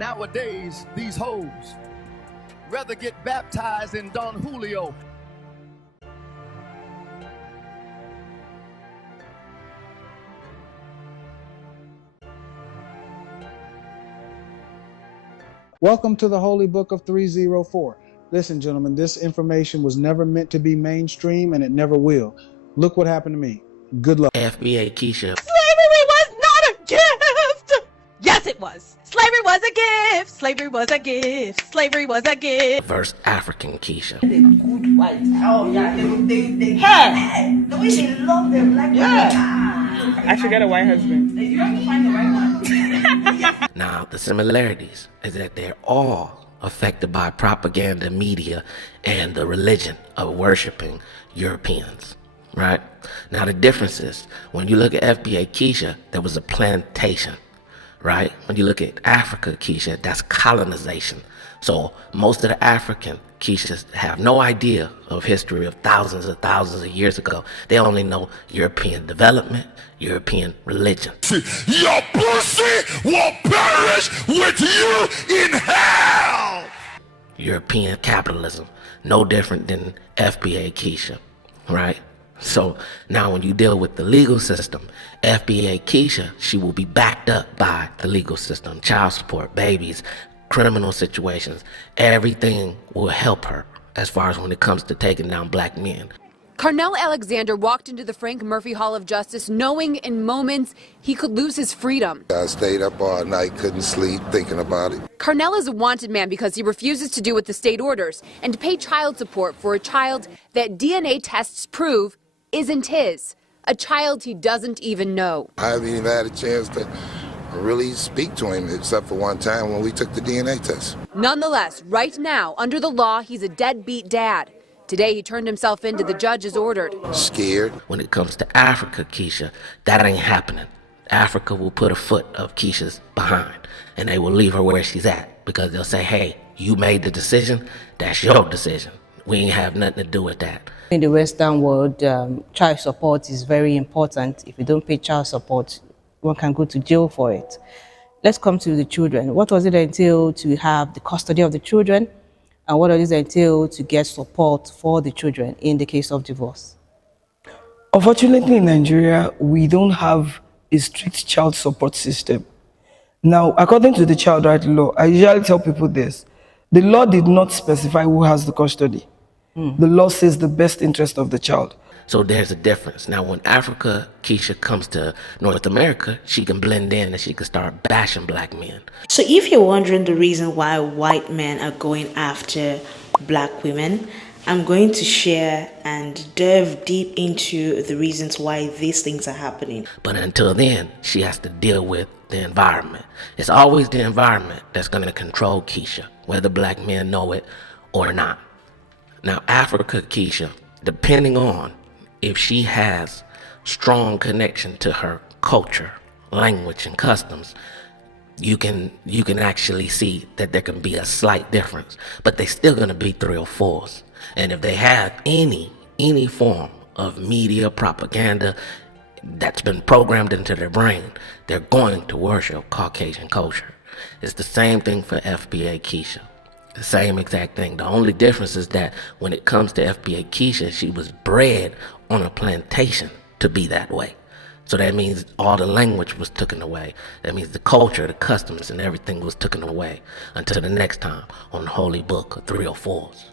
Nowadays, these hoes rather get baptized in Don Julio. Welcome to the Holy Book of 304. Listen, gentlemen, this information was never meant to be mainstream, and it never will. Look what happened to me. Good luck. FBA Keisha. Slavery was not a gift! Yes, it was. Slavery was a gift. Slavery was a gift. Slavery was a gift. Versus African Keisha. The good white. Oh, yeah. Hey! The way she loved them like I should get a white husband. You have to find the right one. Now, the similarities is that they're all affected by propaganda, media, and the religion of worshiping Europeans, right? Now, the difference is, when you look at FBA Keisha, there was a plantation, right? When you look at Africa Keisha, that's colonization. So most of the African Keishas have no idea of history of thousands of years ago. They only know European development, European religion. Your pussy will perish with you in hell! European capitalism, no different than FBA Keisha, right? So now when you deal with the legal system, FBA Keisha, she will be backed up by the legal system, child support, babies, criminal situations. Everything will help her as far as when it comes to taking down black men. Carnell Alexander walked into the Frank Murphy Hall of Justice knowing in moments he could lose his freedom. I stayed up all night, couldn't sleep, thinking about it. Carnell is a wanted man because he refuses to do what the state orders and to pay child support for a child that DNA tests prove isn't his. A child he doesn't even know. I haven't even had a chance to really speak to him, except for one time when we took the DNA test. Nonetheless, right now, under the law, he's a deadbeat dad. Today, he turned himself in to the judge as ordered. Scared. When it comes to Africa Keisha, that ain't happening. Africa will put a foot of Keisha's behind, and they will leave her where she's at, because they'll say, hey, you made the decision, that's your decision. We ain't have nothing to do with that. In the Western world, child support is very important. If you don't pay child support, one can go to jail for it. Let's come to the children. What does it entail to have the custody of the children? And what does it entail to get support for the children in the case of divorce? Unfortunately, in Nigeria, we don't have a strict child support system. Now, according to the child right law, I usually tell people this. The law did not specify who has the custody. The law says the best interest of the child. So there's a difference. Now, when Africa Keisha comes to North America, she can blend in and she can start bashing black men. So if you're wondering the reason why white men are going after black women, I'm going to share and delve deep into the reasons why these things are happening. But until then, she has to deal with the environment. It's always the environment that's going to control Keisha, whether black men know it or not. Now, Africa Keisha, depending on if she has strong connection to her culture, language, and customs, you can actually see that there can be a slight difference, but they're still going to be 304s. And if they have any form of media propaganda that's been programmed into their brain, they're going to worship Caucasian culture. It's the same thing for FBA Keisha. The same exact thing. The only difference is that when it comes to FBA Keisha, she was bred on a plantation to be that way. So that means all the language was taken away. That means the culture, the customs, and everything was taken away. Until the next time on the Holy Book of 304s.